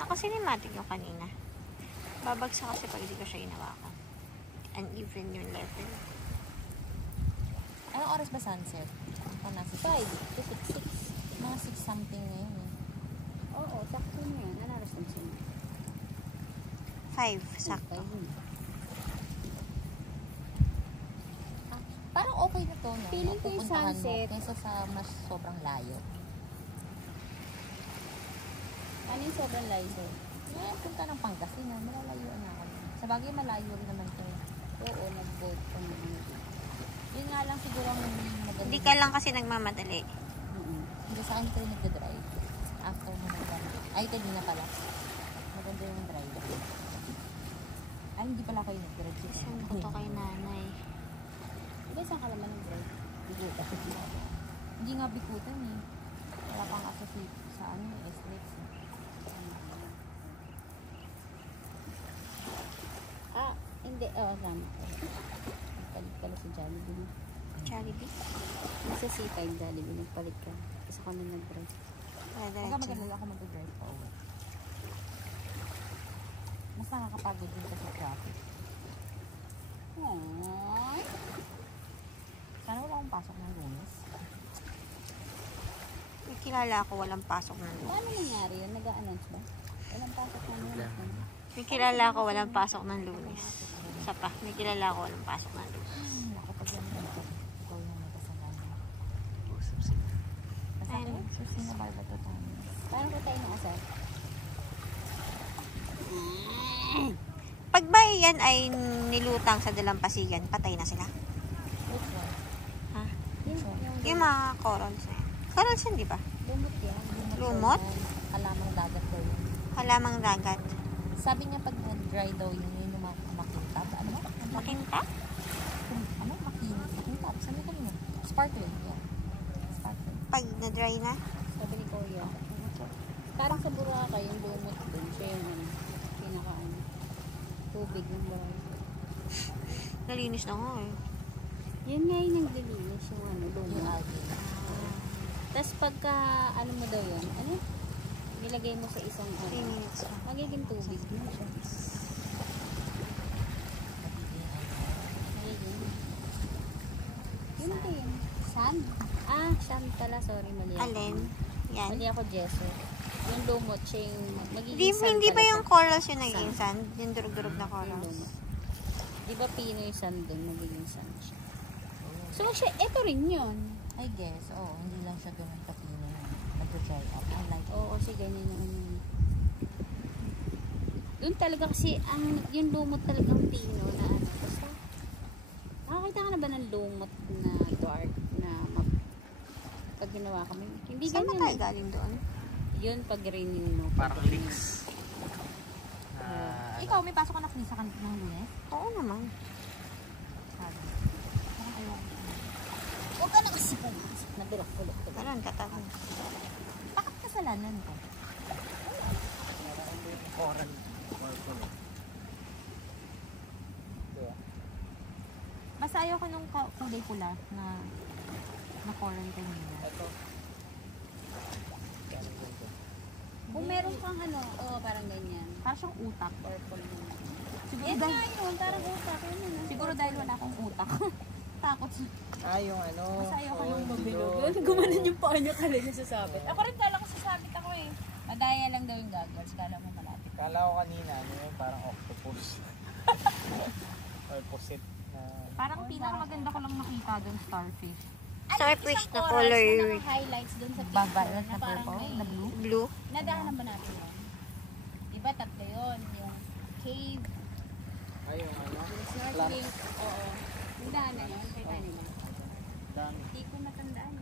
Ako cinematic yung kanina. Babagsak kasi pag hindi ko siya inawakan. Uneven yung level. Anong oras ba sunset? Ako nasa 5 to 6. mga 6 something ngayon eh. Oo, sakto na yan. Ano oras na siya? 5, sakto. Parang okay na to, no? Feeling ko yung Pupuntahan sunset. mo kaysa sa mas sobrang layo. Ano yung sobrang layo? Punta ng Pangasinan, malalayuan na ako. Sa bagay, malayo rin naman to. Oo, nag-boat pa naman. Yun nga lang siguro ang maganda. Hindi ka lang kasi nagmamadali. Hindi sa akin ko rin nagda-drive. After mo nagda-drive. Ay, kanina pala. Maganda yung drive. Ay, hindi pala kayo nag-drive. Saan ko to kay nanay? Hindi, saan ka naman nag-drive? Hindi nga bikutan eh. Wala pang associate sa ano, S-Lex. Ah, hindi. Oo, sama. Nagpalit pala sa Jollibee. Jollibee? Nasa C5 Jollibee. Nagpalit ka. Kasi ako na nag-drive. Huwag ka maganda ako mag-drive pa uwi. Mas nakakapagod din kasi sa traffic. Aww. Sana wala akong pasok ng Lunes. May kilala ako walang pasok ng Lunes. Paano nangyari yun? Nag-a-announce ba? Walang pasok na naman. May kilala ako walang pasok ng Lunes. Isa pa, may kilala ako walang pasok ng Lunes. Nakapag yan ganito. Ikaw yung nagkasalan. Basta Ayun. kayo, susina barba to tayo. Paano ko tayo ng asal? Pag ba yan ay nilutang sa dalampasigan, patay na sila? Which one? Ha? Yung Yung mga corals na yan. Corals yan, di ba? lumot yan. Lumot? Alamang dagat daw yun. Halamang dagat. Sabi niya pag dry daw yun, yun yung makintab. Ano ba? Makinta? Ano? Makintab. Sabi ko rin yun. Sparkling. Yeah. Sparkling. Pag na-dry na? Sabi ni Kuya. Parang sa Boracay, yung lumot dun. Siya yung ano, pinaka ano, tubig ng bahay. Nalinis na nga eh. Yan nga yung naglilinis yung ano, Yung lumot. algae. Tapos pagka, ano mo daw yun, ano? Nilagay mo sa isang 3 ano, minutes na. magiging tubig na siya. Magiging. Yun din. Sand? Ah, sand pala. Sorry, mali ako. Alin? Yan. Mali ako, Jesso. Yung lumot, siya yung magiging Di, sand hindi ba pala yung siya. corals yung naging sand? Yung durug-durug na Yung corals. lumot. Di ba pino yung sand dun, magiging sand siya. So, siya, eto rin yun. I guess, hindi lang siya ganun kapino. Nag-dry up. Unlike, Oo, kasi ganyan yung ano. Doon talaga kasi, yung lumot talagang pino na ano. Basta, nakakita ka na ba ng lumot na dark na pag ginawa kami? Hindi Saan ba ganyan. tayo galing doon? Yun pag greening mo. Parang leaks. ikaw, may pasok ka na sa kanit ng Lunes? Oo naman. Sabi. Parang ayaw. Huwag ka na kasi pumasok na bilok-bulok. Ganun, katawan. Bakit kasalanan ko? Coral. Mas ayaw ko nung kulay pula na coral kanina. Ito. Kung meron kang ano, parang ganyan. Parang siyang utak. Purple na. Siguro Yan dahil, nga yun, parang utak. Yun yun. siguro dahil wala akong utak. Takot siya. Yung ano. Mas ayaw ko nung Mabilog yun. Gumanon yung paa niya kala niya sasabit. Ako rin kala ko sasabit ako eh. Madaya lang daw yung goggles. Kala mo malapit. Kala ko kanina, ano yun, parang octopus. Or pusit na. Parang pinakamaganda ko lang nakita doon, starfish. Starfish na Isang color oras na highlights dun sa picture. Violet na parang purple, may- na blue. Blue. Nadahanan ba natin yun? Diba tatlo yun? Yung cave, Yung ano. yung snorkeling, oo. Yung daanan yun, kay kanila. Dami. Hindi ko matandaan